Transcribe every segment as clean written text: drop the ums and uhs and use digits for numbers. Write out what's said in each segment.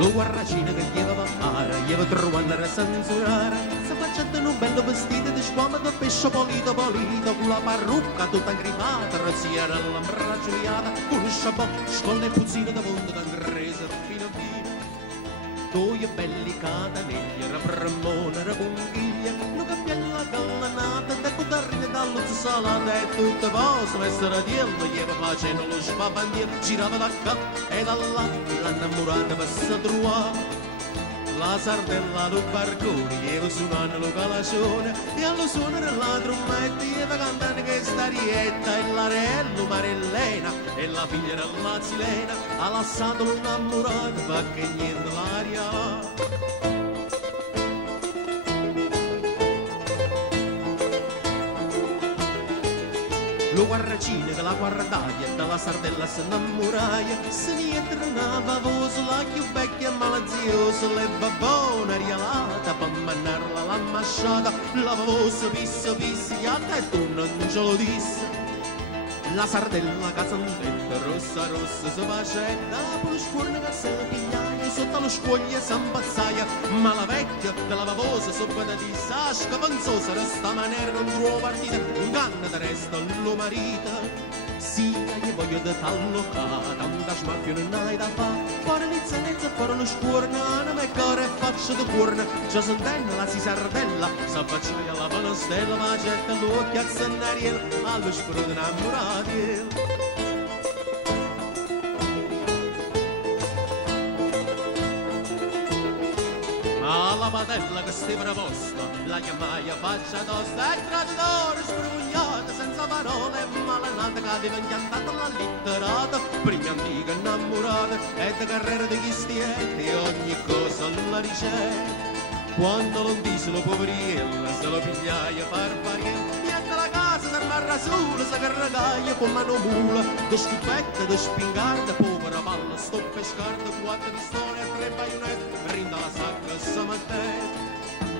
Lo guarracino che gli va fare, gli va trovare a censurare, si facendo un bello vestito di squama di pesce polito, con la parrucca tutta grifata, razziera l'ambraccioliata, con lo sciabò, scolle e puzzine da mondo d'angreso fino a fino. Due belli catanelli, rapremone, rapunghiglia, lo cappella gallanata, da codarine dallo salata e tutto posto, mestra diello, gli va facendo lo spabandiello, girava da qua e da là, l'annamorata passa truà. La sardella lo barcone, e suonano lo calacione, e allo suonare la trombetta, e va cantando che starietta, e l'arello Marellena, e la figlia della zilena, ha lasciato l'innamorato, ma che niente l'aria. Lo guarracino che la guardaia dalla sardella se innammoraia, se ne tornava voce la più vecchia malaziosa, le babona rialata per mannarla la masciata, la voce pissa pissiata e tu non ce lo disse. La sardella casandetta rossa rossa si facetta, per lo scuorno che se la pigliaia, sotto lo scuoglio s'ampazzaia, ma la vecchia della vavosa sopra da disse, asca pensosa, resta maniera non trova partita, un canna da resta lo marita. Sì, io voglio da t'allocare, tanta smorfia non hai da fa, fuori l'izzenezza, fuori lo scuorno, anima e cuore e faccia di cuorno, già sentendo la si sardella, s'affacciaia alla panastella, ma getta l'occhio a zannariel, allo scuro d'innamorati. La padella che stai proposta, la chiamaia faccia tosta, e traditore sprovigliata, senza parole, malenata che aveva inchiantato la litterata, prima antica innamorata, e da carriera degli stietti, ogni cosa la riceve. Quando non disse lo poveriella, se lo pigliaia far pariella, niente la casa del marra sola, se carregaia con mano mula, da stupetta, da spingarda, povera palla, sto pescarda, quattro pistole e tre baionette, rinda la sacca, samatè.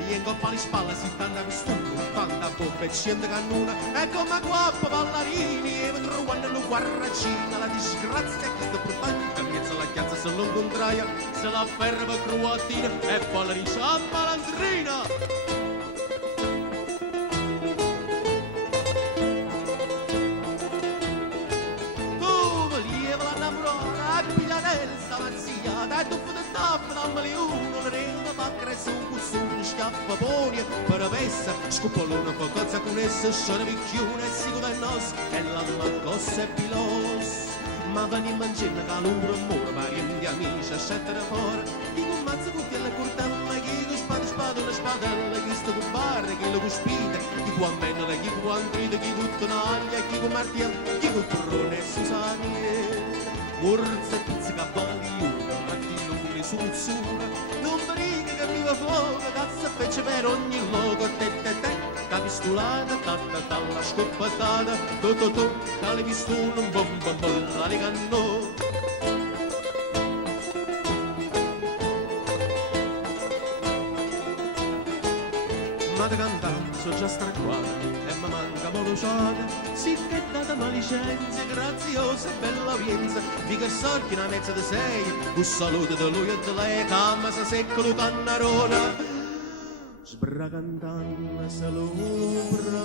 E in coppa alle spalle si tanta pistola, tanta bocca e cento cannuna, e come guappa ballarini, e trovano lo guarracina, la disgrazia che sta portando, che mezzo la chiazza se lo incontraia, se la ferma croatina, e poi la rinciamma l'andrina. E dopo da tappa dammeli uno, le rena pacca e su cussone, schiaffa ponia, per avessa, scupolone, cozza con essa, scione vicchione, e si come nos, e la mancossa e pilos. Ma vani mangina calura, mura, vari di amici, eccetera fuori, chi con mazza cucchi alla curtella, chi con spada, una spadella, chi sta con barre, chi lo con spide, chi con mennola, chi con grida, chi con tonaglia, chi con martiello, chi con turrone e susanie. Morza e pizzica bagliura, mattinoni su zucca, non briga che viva fuoco, cazzo e fece per ogni loco, te, capistulata, ta, la scoppatata, to, tale pistone, un bom, la legannò. Ma da cantante sono già stracquata e mi manca molociata, sì che è data una licenza graziosa e bella udienza, di che sorti una mezza di sei, un saluto di lui e di lei, camma sa secco lo cannarona, sbracantanna salupra.